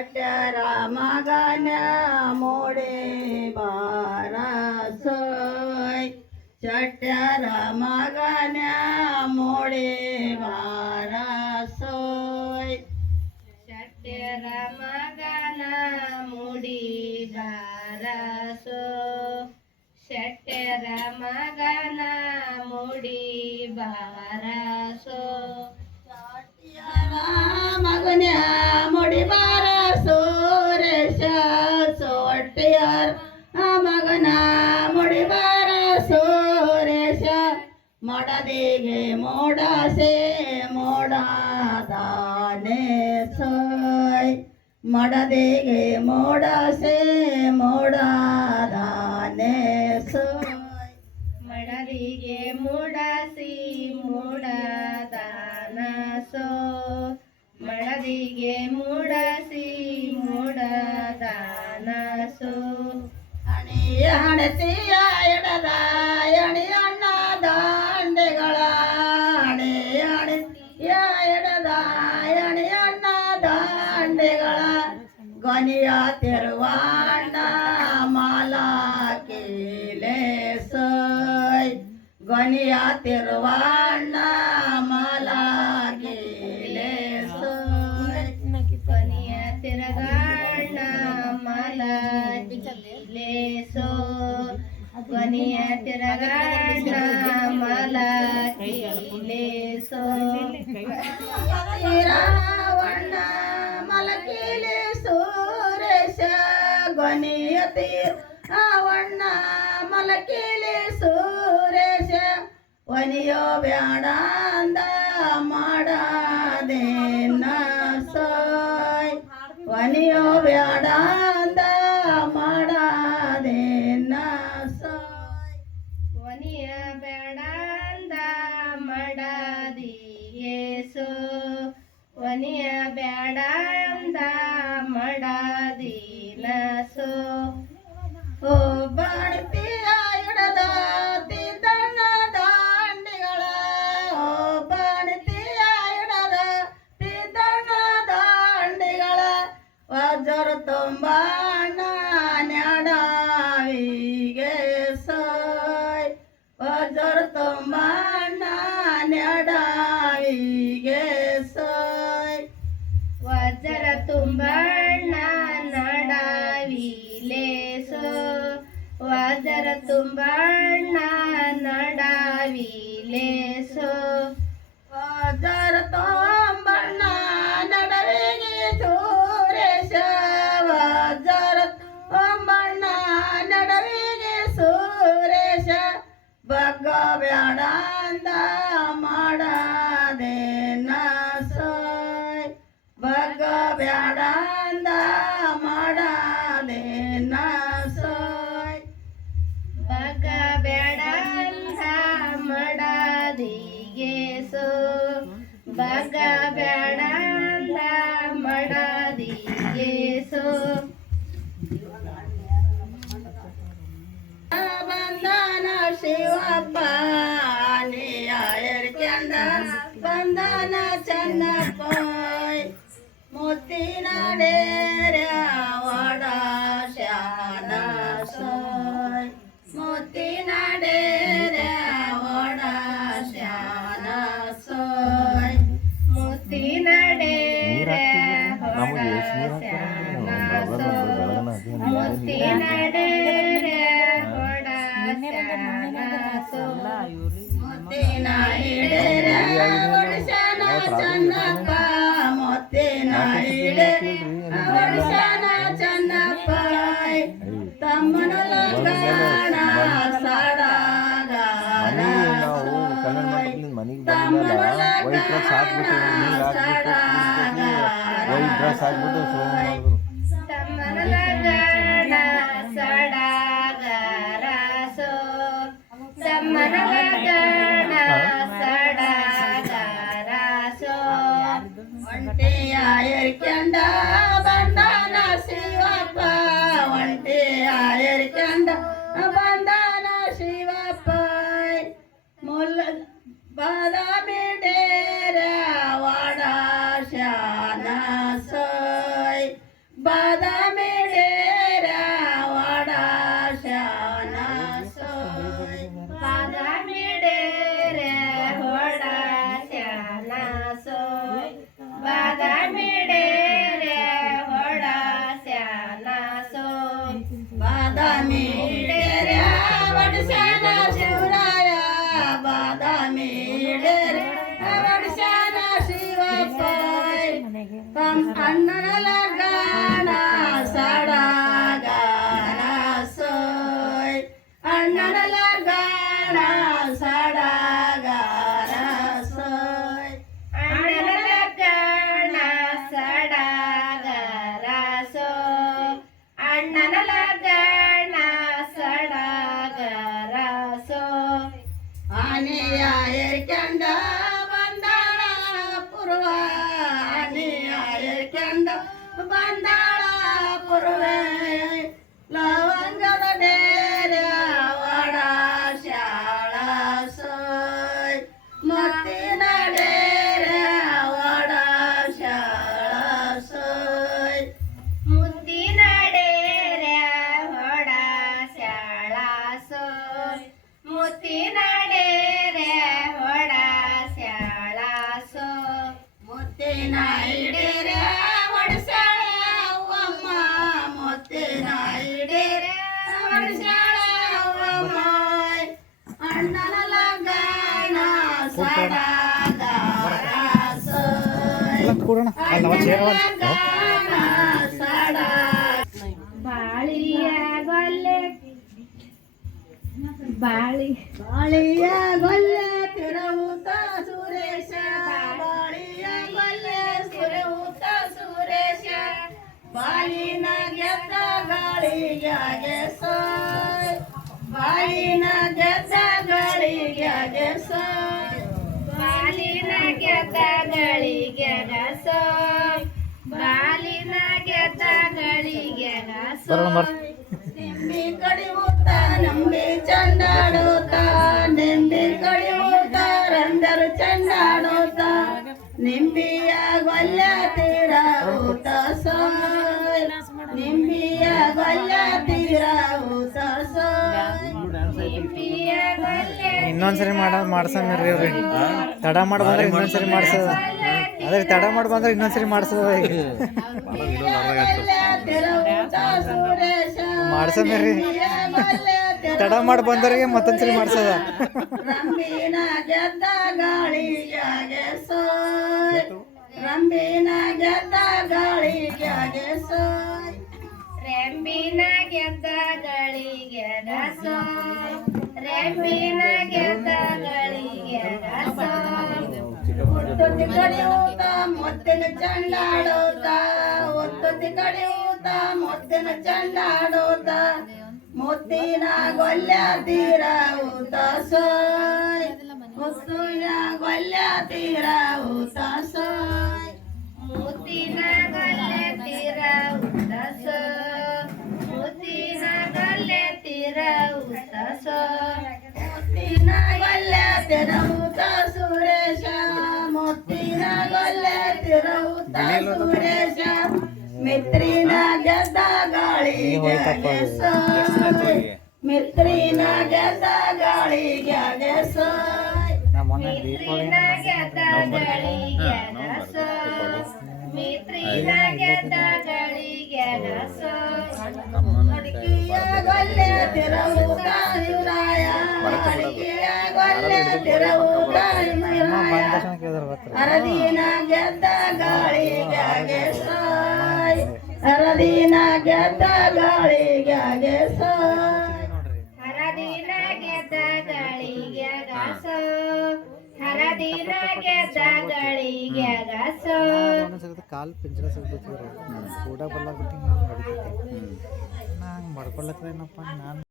चट्यारा मागान्या mode बारासोय चट्यारा मागान्या mode बारासोय चट्यारा मागाना मोडी बारासो चट्यारा मागाना मोडी बारासो मागण्या मोडी बारासो रेश सोट्यार मगना मोडी बारासो रेश मडदिगे मोडासे मोडा दाने सोय मडदिगे मोडासे मोडा दाने सोय मडदिगे मोडासी मोडा दानासो मडदिगे मोडासी मोडा दानासो आणि ಹಣತಿಯ ಎಡದ ಎಣಿ ಅಣ್ಣ ದಾಂಡೆಗಳ ಹಣೆ ಹಣತಿಯ ಎಡದ ಎಣಿ ಅಣ್ಣ ದಾಂಡೆಗಳ ಗನಿಯ ತೆರುವಾಣ್ಣ ಮಾಲಾ ಕೇಲೆ ಸೋಯ್ ಗನಿಯ ತೆರುವಾಣ್ಣ ಮಾಲಾ ಕೇಲೆ ಸೋಯ್ ಕೊನೆಯ ತಿರಗಾಣ ಮಾಲ ಲೇಸೋ ಕೊನೆಯ ತಿರಗಾಣ ಮಾಲ ಲೇಸೋ ರಾವಣ್ಣ ಮಲಕಿಲೆ ಸೂರೇಶ ಗನಿಯ ತೀರ್ ರಾವಣ್ಣ ಮಲಕಿಲೆ ಸೂರೇಶ ಒನಿಯೋ ಬ್ಯಾಡಂದ ಮಾಡದೇನ ಸೋಯ್ ಒನಿಯೋ ಬ್ಯಾಡಂದ ಮಾಡದೇನ ಸೋಯ್ ಕೊನೆಯ ಬೇಡಂದ ಮಡದಿಯೇಸೋ ಕೊನೆಯ ಬೇಡಂದ ಮಡದಿನಸೋ ಓ ಬಾಣತಿಯ ಇಡದ ತಿದ್ದಣ್ಣ ದಾಂಡಿಗಳ ಓ ಬಾಣತಿಯ ಇಡದ ತಿದ್ದಣ್ಣ ದಾಂಡಿಗಳ ವಜ್ರ ತುಂಬಣ್ಣ ನ್ಯಾಡವಿಗೆ ಸೋಯ್ ವಜ್ರ ತುಂಬಣ್ಣ ನ್ಯಾಡವಿಗೆ ಸೋಯ್ ವಜ್ರ ತುಂಬಣ್ಣ ನಡವಿಲೇಸೋ ವಜ್ರ ತುಂಬಣ್ಣ ನಡವಿಲೇಸೋ ವಜ್ರ ತುಂಬಣ್ಣ ನಡವಿಗೆ ಸೂರೇಶ ವಜ್ರ ತುಂಬಣ್ಣ ನಡವಿಗೆ ಸೂರೇಶ ಬಗ್ಗ ಬ್ಯಾಡಂದ ಮಾಡದೇನ ಸೋಯ್ ಬಗ್ಗ ಬ್ಯಾಡಂದ ಮಾಡದೇನ ಸೋಯ್ ಬಗ ಬೇಡಂದ ಮಡದಿಗೇಸೋ ಬಗ ಬೇಡಂದ ಮಡದಿಗೇಸೋ ಬಂಧನ ಶಿವಪ್ಪ ನೀಯರ್ಕೆಂದ ಬಂಧನ ಚನ್ನಪ್ಪ ಮುತ್ತಿನ ಡೇರ್ಯ ವಡ ಶಾನ ಸೋಯ್ ಮುತ್ತಿನ ಡೇರ್ಯ ವಡ ಶಾನ ಸೋಯ್ ಮುತ್ತಿನ ಡೇರೆ ಹೊಡ ಸ್ಯಾನಸೋ ಮುತ್ತಿನ ಡೇರೆ ಹೊಡ ಸ್ಯಾನಸೋ ಮುತ್ತಿನ ಹಿಡೇರ್ಯ ಒಡಿಶಾನ ಚನ್ನಪ್ಪ ಮುತ್ತಿನ ಹಿಡೇ ಒಡಿಶಾನ ಚನ್ನಪ್ಪ ತಮ್ಮನ ಲಂಗಾಣ ಸಡಗಾರ ಮನೆಗೆ ಬಂದಿಲ್ಲ ವೈಟ್ ಡ್ರೆಸ್ ಹಾಕ್ಬಿಟ್ಟು ನೀರು ಹಾಕ್ಬಿಟ್ಟು ವೈಟ್ ಡ್ರೆಸ್ ಹಾಕ್ಬಿಟ್ಟು ಫೋನ್ ಮಾಡಿದ್ರು ತಮ್ಮನ ಲಗಣ ಸಡಗರಸೋ ತಮ್ಮನ ಲಗಣ ಸಡಗರಸೋ ಒಂಟೆಯ ಎರ್ಕೆಂಡ ಬಂಧನ ಶಿವಪ್ಪ ಒಂಟೆಯ ಎರ್ಕೆಂಡ ಬಂಧನ ಶಿವಪ್ಪ ಮುಲ್ಲ ಬಾದಾಮಿ ಡೇರ ವಾಡ ಶಾನ ಸೋಯ್ ಅಣ್ಣನ ಲಗಾಣ ಸಡಗರ ಸೋಯ್ ಅಣ್ಣನ ಲಗ್ನ ಸಡಗರ ಸೋಯ್ ಅಣ್ಣನ ಲಗ್ನ ಸಡಗರ ಸೋಯ್ ಆನೆಯ ಏರ್ಕಂಡ ಬಂದಾಳ ಪುರ್ವ ಆನೆಯ ಏರ್ಕಂಡ ಬಂದಾಳ ಪುರ್ವೆ ಲವಂಗದ ಡೇರೆ ಒಡ ಶಾಳ ಸೋಯ್ ಮುತ್ತಿನ ಡೇರೆ ಒಡ ಶಾಳ ಸೋಯ್ ಮುದ್ದಿನ ಡೇರೆ ಹೊಡ ಶಾಳ ಸೋಯ್ ಮುತ್ತಿನ ಡೇರೆ ಹೊಡ ಶಾಳ ಸೋಯ್ ಮುತ್ತಿನ ಇಡೇರೆ ಒಡಸಾಳ ಅವ್ವಮ್ಮ ಮುತ್ತಿನ ಇಡೇರೆ ಒಡಸಾಳ ಅವ್ವಮ್ಮ ಅಣ್ಣನ ಲಗಾಣ ಸಡಗರ ಸೋಯ್ ಲಗಾಣ ಸಡಗರ ಬಾಳಿಯ ಗೊಲ್ಲೆ ಬಾಳಿಯ ಗೊಲ್ಲೆ ತಿರುವುತ ಸುರೇಶ ಬಾಳಿಯ ಗೊಲ್ಲೆ ತಿರುವುತ ಸುರೇಶ ಬಾಲಿನ ಗೆದ್ದ ಗಾಳಿಗೆ ಸೋಯ್ ಬಾಲಿನ ಗೆದ್ದ ಗಾಳಿಗೆ ಸೋಯ್ ಬಾಲಿನ ಗೆದ್ದಗಳಿಗೆ ಸೋಯ್ ಬಾಲಿನ ಗೆದ್ದಗಳಿಗೆ ಸೋಯ್ ನಿಂಬಿ ಕಡಿಯೂತ ನಂಬಿ ಚಂಡಾಡೋತ ನಿಂಬಿ ಕಡಿಯೂತ ರಂದರು ಚಂಡಾಡೋತ ನಿಂಬಿಯ ಗೊಲ್ಲ ತೀರ ಊತ ಸೋಯ್ ನಿಂಬಿಯ ಗೊಲ್ಲ ತೀರ ಊತ ಸೋಯ್ ನಿಂಬಿಯ ಗೊಲ್ಲೆ ಇನ್ನೊಂದ್ಸರಿ ಮಾಡ್ಸಮ್ರಿ ಅವ್ರಿ ತಡ ಮಾಡಿ ಬಂದ್ರೆ ಇನ್ನೊಂದ್ಸರಿ ಮಾಡ್ಸೋದ ಅದ್ರಿ ತಡ ಮಾಡಿ ಬಂದ್ರೆ ಇನ್ನೊಂದ್ಸರಿ ಮಾಡ್ಸೋದ ಮಾಡ್ಸಮ್ರಿ ತಡ ಮಾಡಿ ಬಂದವ್ರಿಗೆ ಮತ್ತೊಂದ್ಸರಿ ಮಾಡ್ಸೋದ ರಂಬಿನ ಗೆದ್ದ ಗಾಳಿಗೆ ಸೋಯ್ ರಂಬಿನ ಗೆದ್ದ ಗಾಳಿಗೆ ಸೋಯ್ ರೆಂಬಿನ ಗೆದ್ದಗಳಿಗೆ ಸೋಯ್ ರೆಂಬಿನ ಗೆದ್ದಗಳಿಗೆ ಸೋಯ್ ಒತ್ತೊತ್ತಿ ಕಡಿಯೂತ ಮೊತ್ತಿನ ಚಂಡಾಡೋತ ಒತ್ತೊತ್ತಿ ಕಡಿಯೂತ ಮೊತ್ತಿನ ಚಂಡಾಡೋತ ಮುತ್ತಿನ ಗೊಲ್ಲ ತೀರ ಊತ ಸೋಯ್ ಮುತ್ತಿನ ಗೊಲ್ಲ ತೀರ ಊತ ಸೋಯ್ ಮುತ್ತಿನ ಗೊಲ್ಲೆ ತೀರ ಉತ್ತ ಸೋಯ್ ಮುತ್ತಿನ ಗೊಲ್ಲೆ ತೀರ ಉತ್ತ ಸೋಯ್ ಮುತ್ತಿನ ಗೊಲ್ಲ ತೀರ ಊತ ಸುರೇಶ ಮುತ್ತಿನ ಗೊಲ್ಲ ತೀರ ಊತ ಸುರೇಶ ಮಿತ್ರಿನ ಗೆದ್ದ ಗಾಳಿಗೆ ಸೋಯ್ ಮಿತ್ರಿನ ಗೆದ್ದ ಗಾಳಿಗೆ ಸೋಯ್ ನಾ ಮೊನ್ನೆ ದೀಪಾವಳಿ ಮಿತ್ರಿನ ಗೆದ್ದಗಳಿಗೆ ಸೋಯ್ ಮಿತ್ರಿನ ಗೆದ್ದಗಳಿಗೆ ಸೋಯ್ ಅಡಿಕೆಯ ಗೊಲ್ಲೆ ತಿರುವುತ ಶಿವರಾಯ ಅಡಿಕೆಯ ಗೊಲ್ಲೆ ತಿರುವುತ ಶಿವರಾಯ ಅರದಿನ ಗೆದ್ದ ಗಾಳಿಗೆ ಸೋಯ್ ಅರದಿನ ಗೆದ್ದ ಗಾಳಿಗೆ ಸೋಯ್ ಹರದಿನ ಗೆದ್ದಗಳಿಗೆ ಸೋಯ್ ಹರದಿನ ಗೆದ್ದಗಳಿಗೆ ಸೋಯ್ ಕಾಲು ಪಿಂಜರ ಸಿಗ್ಬಿಟ್ಟಿದ್ರು ಕೂಡ ಬಲ್ಲ ಬಿಟ್ಟು ನಾ ಹಂಗೆ ಮಾಡ್ಕೊಳತ್ತೇನಪ್ಪ ನಾನು